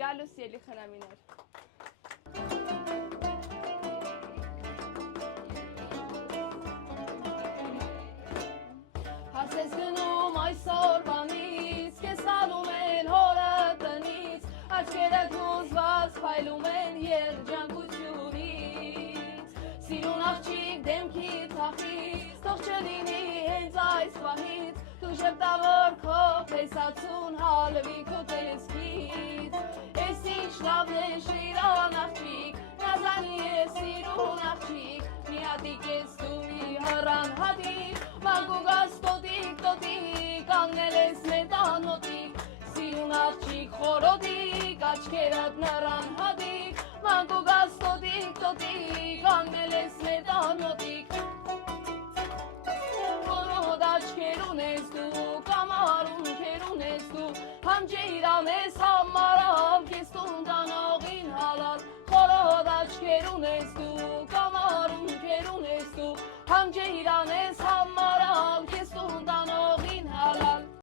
գալուս ելի խնամիներ։ Հասես գնում այսօր բանից, կես տանում են հորը տնից, աչքերը հուզված փայլում են երջանկությունից, սիրուն աղջիկ դեմքի թախից, թող չլինի հենց այս պահից, դու ժպտավոր քո տեսացուն հալվի քո տեսքից, ես ինչ լավն է շիրան աղջիկ, նազանի է սիրուն աղջիկ, մի հատիկ ես դու մի հռան հատիկ, մանկուգաս տոտիկ, անգնել ես նետանոտիկ, սիրուն աղջիկ խորոտիկ, աչքերդ նռան հատիկ, մանկուգաս տոտիկ, անգնել ես նետանոտիկ, աչքեր ունես դու, կամար ունքեր ունես դու, համջեյրան ես հա